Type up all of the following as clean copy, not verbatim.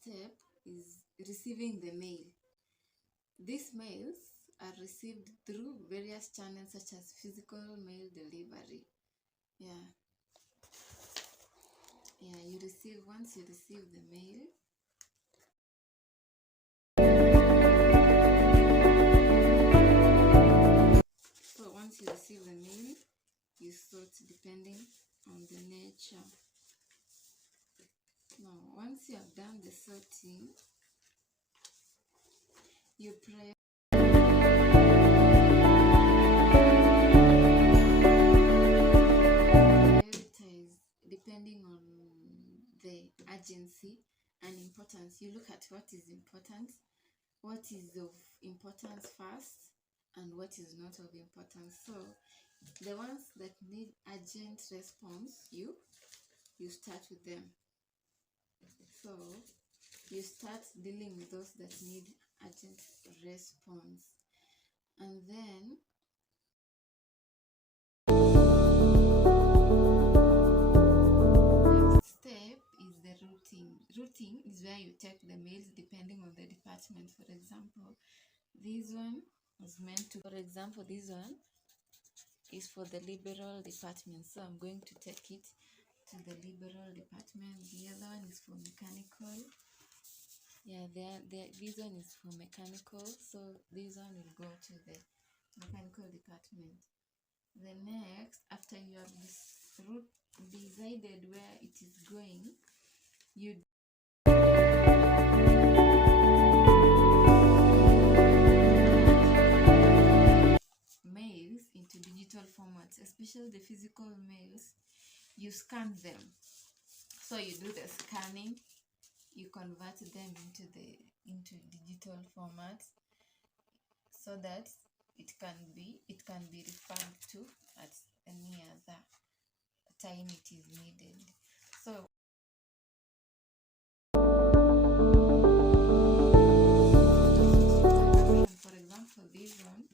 step is receiving the mail. These mails are received through various channels such as physical mail delivery. Once you receive the mail, you sort depending on the nature. Now, once you have done the sorting, you prioritize depending on the urgency and importance. You look at what is important, what is of importance first, and what is not of importance. So the ones that need urgent response, you start with them. So you start dealing with those that need urgent response, and then next step is the routing. Routing is where you take the mails depending on the department. For example, this one is meant to, for example, this one is for the liberal department, so I'm going to take it to the liberal department. The other one is for mechanical. This one is for mechanical, so this one will go to the mechanical department. The next, after you have decided where it is going, you mails into digital formats, especially the physical mails. You scan them. So you do the scanning, you convert them into digital format so that it can be referred to at any other time it is needed. So for example, this one,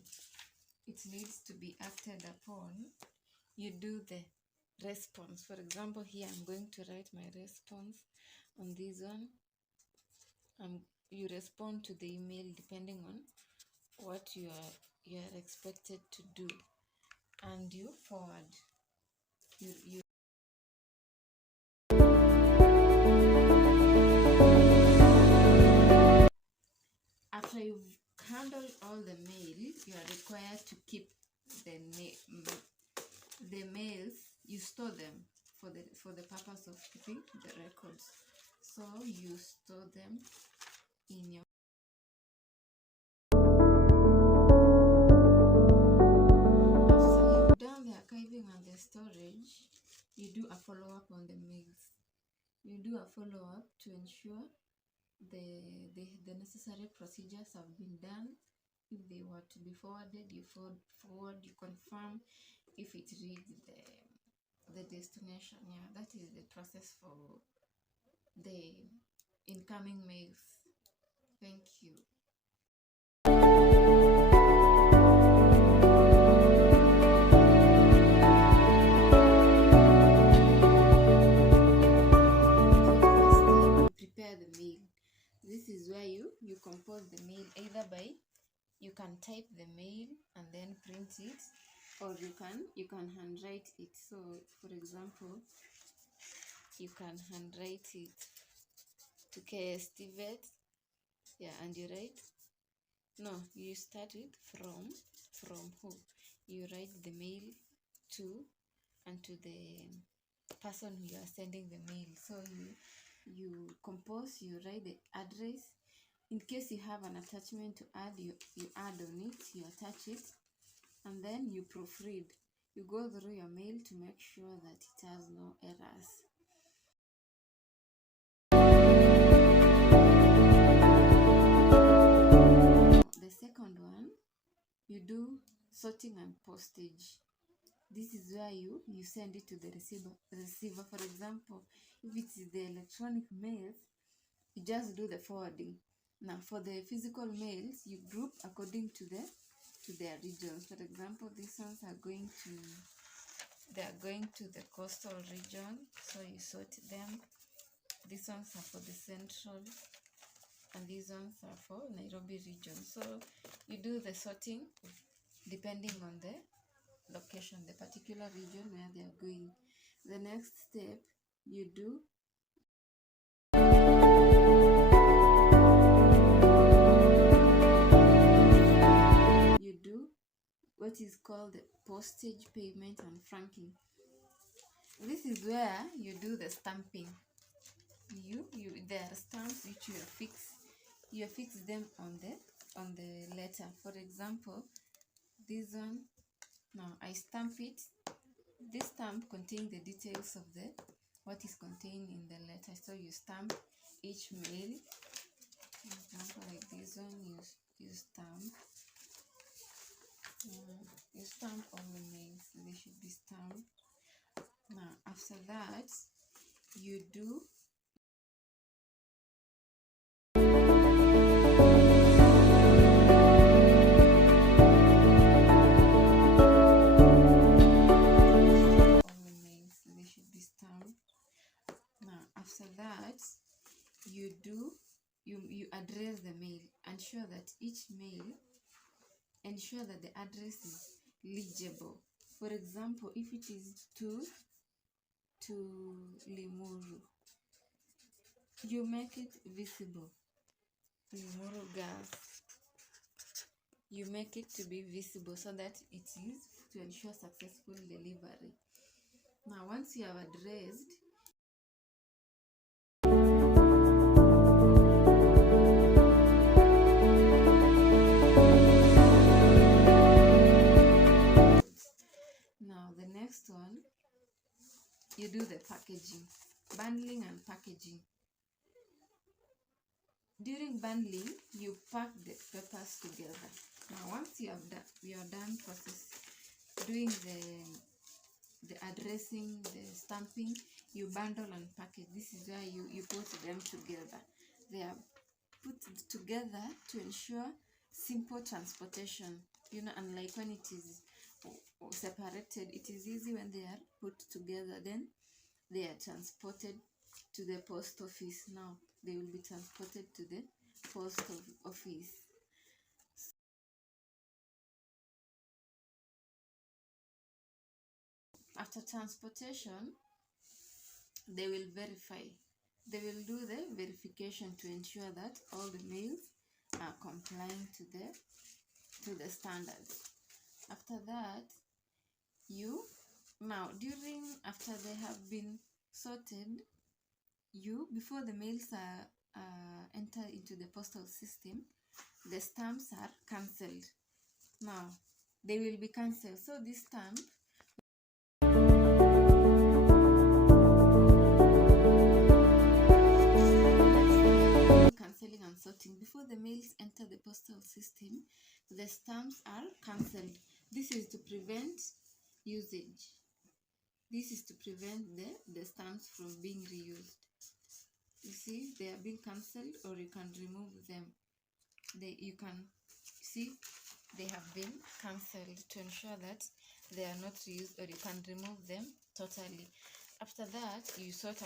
it needs to be acted upon. You do the response. For example, here I'm going to write my response on this one. You respond to the email depending on what you are expected to do, and you forward. After you've handled all the mail, you are required to keep the mails. You store them for the purpose of keeping the records. So you store them in your and the storage, you do a follow-up on the mails. You do a follow-up to ensure the necessary procedures have been done. If they were to be forwarded, you forward, you confirm if it reached the destination. That is the process for the incoming mails. Thank you. This is where you compose the mail, either by you can type the mail and then print it, or you can handwrite it. So for example, you can handwrite it to KSTVET, and you write, you start with from who you write the mail to, and to the person who you are sending the mail. So you compose, you write the address. In case you have an attachment to add, you add on it, you attach it, and then you proofread. You go through your mail to make sure that it has no errors. The second one, you do sorting and postage. This is where you send it to the receiver. For example, if it is the electronic mails, you just do the forwarding. Now for the physical mails, you group according to their regions. For example, these ones are going to the coastal region, so you sort them These ones are for the central, and these ones are for Nairobi region. So you do the sorting depending on the location, the particular region where they are going. The next step, you do what is called the postage payment and franking. This is where you do the stamping. There are stamps which you affix them on the letter. For example, this one, now I stamp it. This stamp contains the details of what is contained in the letter. So you stamp each mail. For example, like this one, you stamp. You stamp all the mails. They should be stamped. Now after that, you do you address the mail. Ensure that the address is legible. For example, if it is to Limuru, you make it visible. Limuru Girls, you make it to be visible so that it is to ensure successful delivery. Now once you have addressed, now the next one, you do the packaging, bundling and packaging. During bundling, you pack the papers together. Now once you are done process doing the addressing, the stamping, you bundle and package. This is where you put them together. They are put together to ensure simple transportation. Unlike when it is separated, it is easy when they are put together. Then they are transported to the post office. Now they will be transported to the post office. After transportation, they will verify. They will do the verification to ensure that all the mails are complying to the standards. After that, after they have been sorted, before the mails are entered into the postal system, the stamps are cancelled. Now they will be cancelled. So this stamp cancelling and sorting. Before the mails enter the postal system, the stamps are cancelled. This is to prevent usage. This is to prevent the stamps from being reused. You see, they are being cancelled, or you can remove them. You can see they have been cancelled to ensure that they are not reused, or you can remove them totally. After that, you sort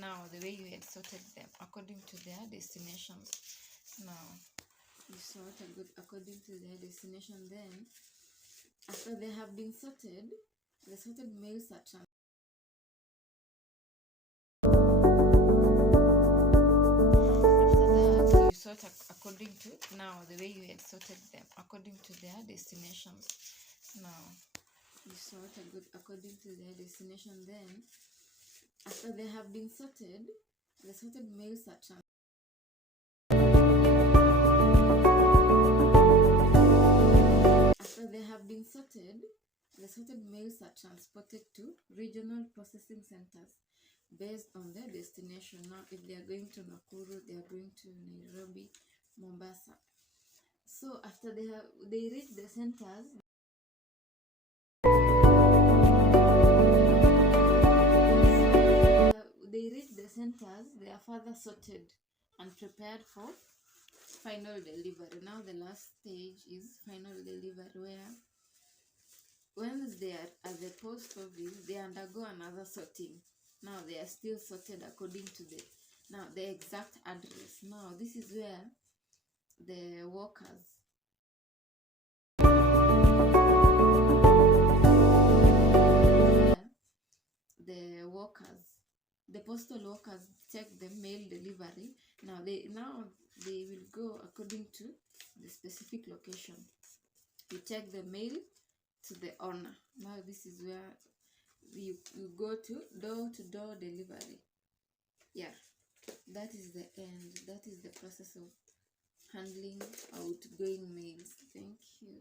now the way you had sorted them according to their destinations. Now you sort according to their destination. Then after they have been sorted, the sorted mails are transferred. Sort according to the way you had sorted them according to their destinations. Now you sort according to their destination. Then after they have been sorted, the sorted mails are transferred. After they have been sorted, the sorted mails are transported to regional processing centers based on their destination. Now if they are going to Nakuru, they are going to Nairobi, Mombasa. So after they reach the centers, they are further sorted and prepared for final delivery. Now the last stage is final delivery, where once they are at the post office, they undergo another sorting. Now they are still sorted according to the exact address. Now this is where the workers the postal workers check the mail delivery. Now they will go according to the specific location. You take the mail to the owner. Now this is where you go to door delivery. Yeah, that is the end. That is the process of handling outgoing mails. Thank you.